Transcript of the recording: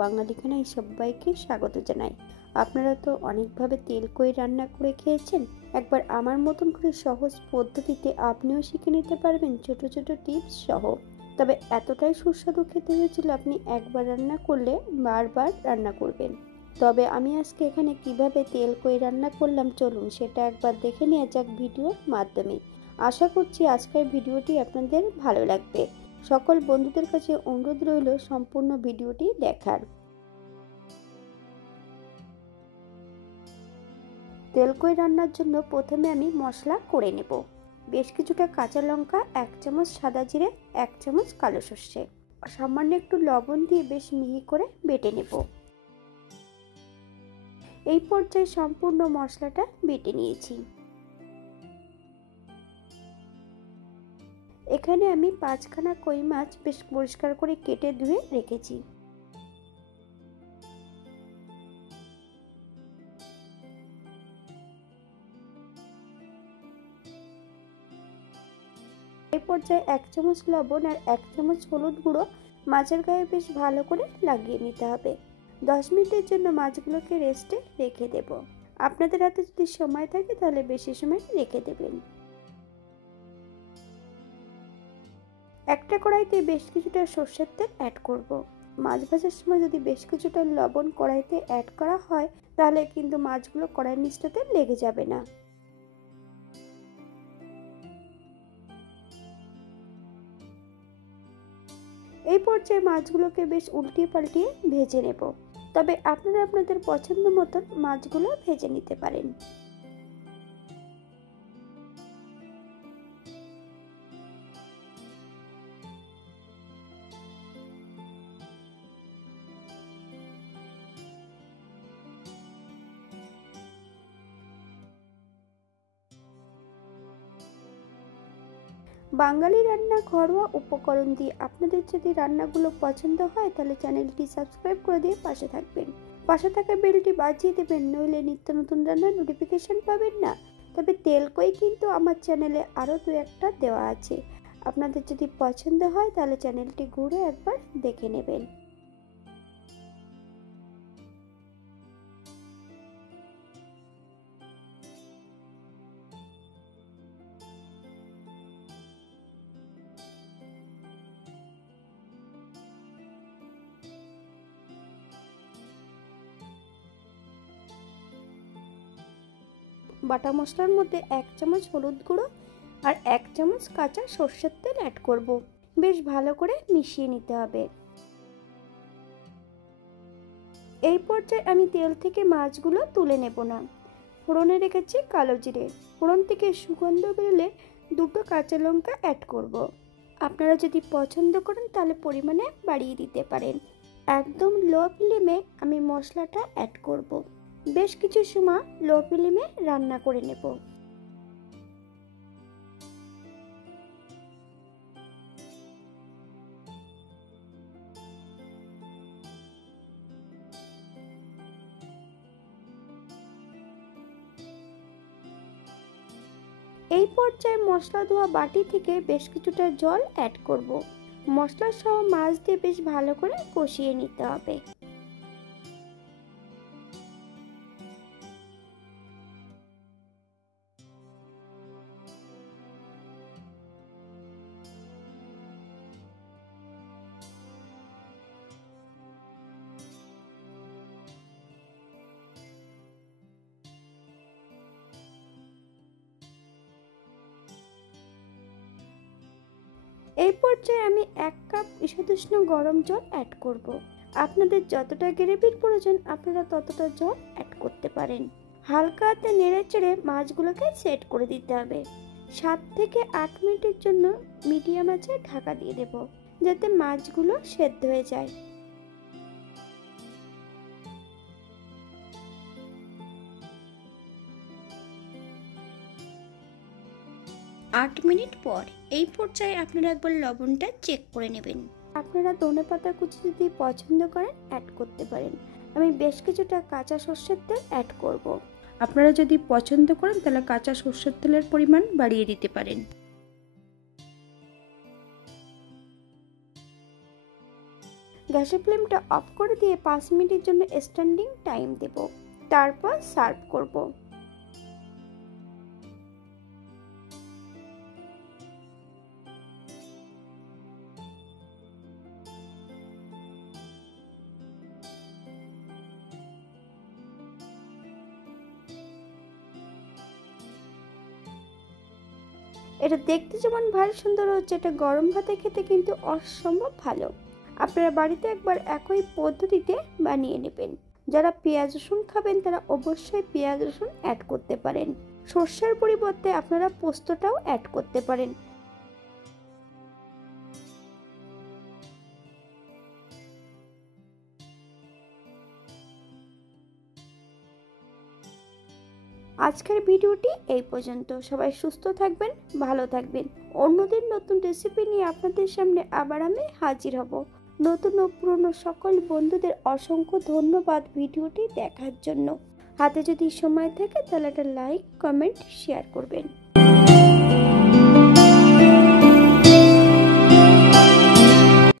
বাঙালি খানায় সবাইকে স্বাগত জানাই। আপনারা তো অনেকভাবে তেল কই রান্না করে খেয়েছেন, একবার আমার মতন করে সহজ পদ্ধতিতে আপনিও শিখে নিতে পারবেন ছোট ছোট টিপস সহ। তবে এতটাই সুস্বাদু খেতে হয়েছিল আপনি একবার রান্না করলে বারবার রান্না করবেন। তবে আমি আজকে এখানে কিভাবে তেল কই রান্না করলাম চলুন সেটা একবার দেখে নেওয়া যাক ভিডিওর মাধ্যমে। আশা করছি আজকের ভিডিওটি আপনাদের ভালো লাগবে। সকল বন্ধুদের কাছে অনুরোধ রইল সম্পূর্ণ ভিডিওটি দেখার। তেল কই রান্নার জন্য প্রথমে আমি মশলা করে নেব। বেশ কিছুটা কাঁচা লঙ্কা, 1 চামচ সাদা জিরে, 1 চামচ কালো সর্ষে, সামান্য একটু লবণ দিয়ে বেশ মিহি করে বেটে নেব। এই পর্যায়ে সম্পূর্ণ মশলাটা বেটে নিয়েছি। এখানে আমি 5খানা কই মাছ বেশ পরিষ্কার করে কেটে ধুয়ে রেখেছি। এই পর্যায়ে 1 চামচ লবণ আর 1 চামচ হলুদ গুঁড়ো মাছের গায়ে বেশ ভালো করে লাগিয়ে নিতে হবে। 10 মিনিটের জন্য মাছগুলোকে রেস্টে রেখে দেব। আপনাদের হাতে যদি সময় থাকে তাহলে বেশি সময় রেখে দেবেন। একটা কড়াইতে বেশ কিছুটা সর্ষের তেল অ্যাড করব। মাছ ভাজার সময় যদি বেশ কিছুটা লবণ কড়াইতে অ্যাড করা হয় তাহলে কিন্তু মাছগুলো কড়াইয়ের নিচটাতে লেগে যাবে না। এই পর্যায়ে মাছগুলোকে বেশ উল্টিয়ে পাল্টিয়ে ভেজে নেব। তবে আপনারা আপনাদের পছন্দ মতন মাছগুলো ভেজে নিতে পারেন। বাঙালি রান্না ঘরোয়া উপকরণ দিয়ে আপনাদের যদি রান্নাগুলো পছন্দ হয় তাহলে চ্যানেলটি সাবস্ক্রাইব করে দিয়ে পাশে থাকবেন। পাশে থাকা বেলটি বাজিয়ে দেবেন, নইলে নিত্য নতুন রান্নার নোটিফিকেশন পাবেন না। তবে তেল কই কিন্তু আমার চ্যানেলে আরও 2-1টা দেওয়া আছে, আপনাদের যদি পছন্দ হয় তাহলে চ্যানেলটি ঘুরে একবার দেখে নেবেন। বাটা মশলার মধ্যে 1 চামচ হলুদ গুঁড়ো আর 1 চামচ কাঁচা সর্ষের তেল অ্যাড করব। বেশ ভালো করে মিশিয়ে নিতে হবে। এই পর্যায়ে আমি তেল থেকে মাছগুলো তুলে নেব না। ফোড়নে রেখেছি কালো জিরে, ফোড়ন থেকে সুগন্ধ বেরোলে 2টো কাঁচা লঙ্কা অ্যাড করব। আপনারা যদি পছন্দ করেন তাহলে পরিমাণে বাড়িয়ে দিতে পারেন। একদম লো ফ্লেমে আমি মশলাটা অ্যাড করব। বেশ কিছু সময় লো ফ্লেমে রান্না করে নেব। এই পর্যায়ে মশলা ধোয়া বাটি থেকে বেশ কিছুটা জল অ্যাড করব। মশলা সহ মাছ দিয়ে বেশ ভালো করে কষিয়ে নিতে হবে। এই পর্যায়ে আমি 1 কাপ ঈষদুষ্ণ গরম জল অ্যাড করব। আপনাদের যতটা গ্রেভির প্রয়োজন আপনারা ততটা জল অ্যাড করতে পারেন। হালকা হাতে নেড়ে চেড়ে মাছগুলোকে সেট করে দিতে হবে। 7 থেকে 8 মিনিটের জন্য মিডিয়াম আঁচে ঢাকা দিয়ে দেব, যাতে মাছগুলো সেদ্ধ হয়ে যায়। 8 মিনিট পর এই পর্যায়ে আপনারা একবার লবণটা চেক করে নেবেন। আপনারা ধনেপাতা কুচি যদি পছন্দ করেন অ্যাড করতে পারেন। আমি বেশ কিছুটা কাঁচা সর্ষের তেল অ্যাড করব। আপনারা যদি পছন্দ করেন তাহলে কাঁচা সর্ষের তেলের পরিমাণ বাড়িয়ে দিতে পারেন। গ্যাসের ফ্লেমটা অফ করে দিয়ে 5 মিনিটের জন্য স্ট্যান্ডিং টাইম দেব, তারপর সার্ভ করব। এটা দেখতে যেমন ভারী সুন্দর হচ্ছে, এটা গরম ভাতে খেতে কিন্তু অসম্ভব ভালো। আপনারা বাড়িতে একবার একই পদ্ধতিতে বানিয়ে নেবেন। যারা পেঁয়াজ রসুন খাবেন তারা অবশ্যই পেঁয়াজ রসুন অ্যাড করতে পারেন। সর্ষের পরিবর্তে আপনারা পোস্তটাও অ্যাড করতে পারেন। আজকের ভিডিওটি এই পর্যন্ত। সবাই সুস্থ থাকবেন, ভালো থাকবেন। অন্যদিন নতুন রেসিপি নিয়ে আপনাদের সামনে আবার আমি হাজির হব। নতুন ও পুরনো সকল বন্ধুদের অসংখ্য ধন্যবাদ ভিডিওটি দেখার জন্য। হাতে যদি সময় থাকে তাহলে একটা লাইক, কমেন্ট, শেয়ার করবেন।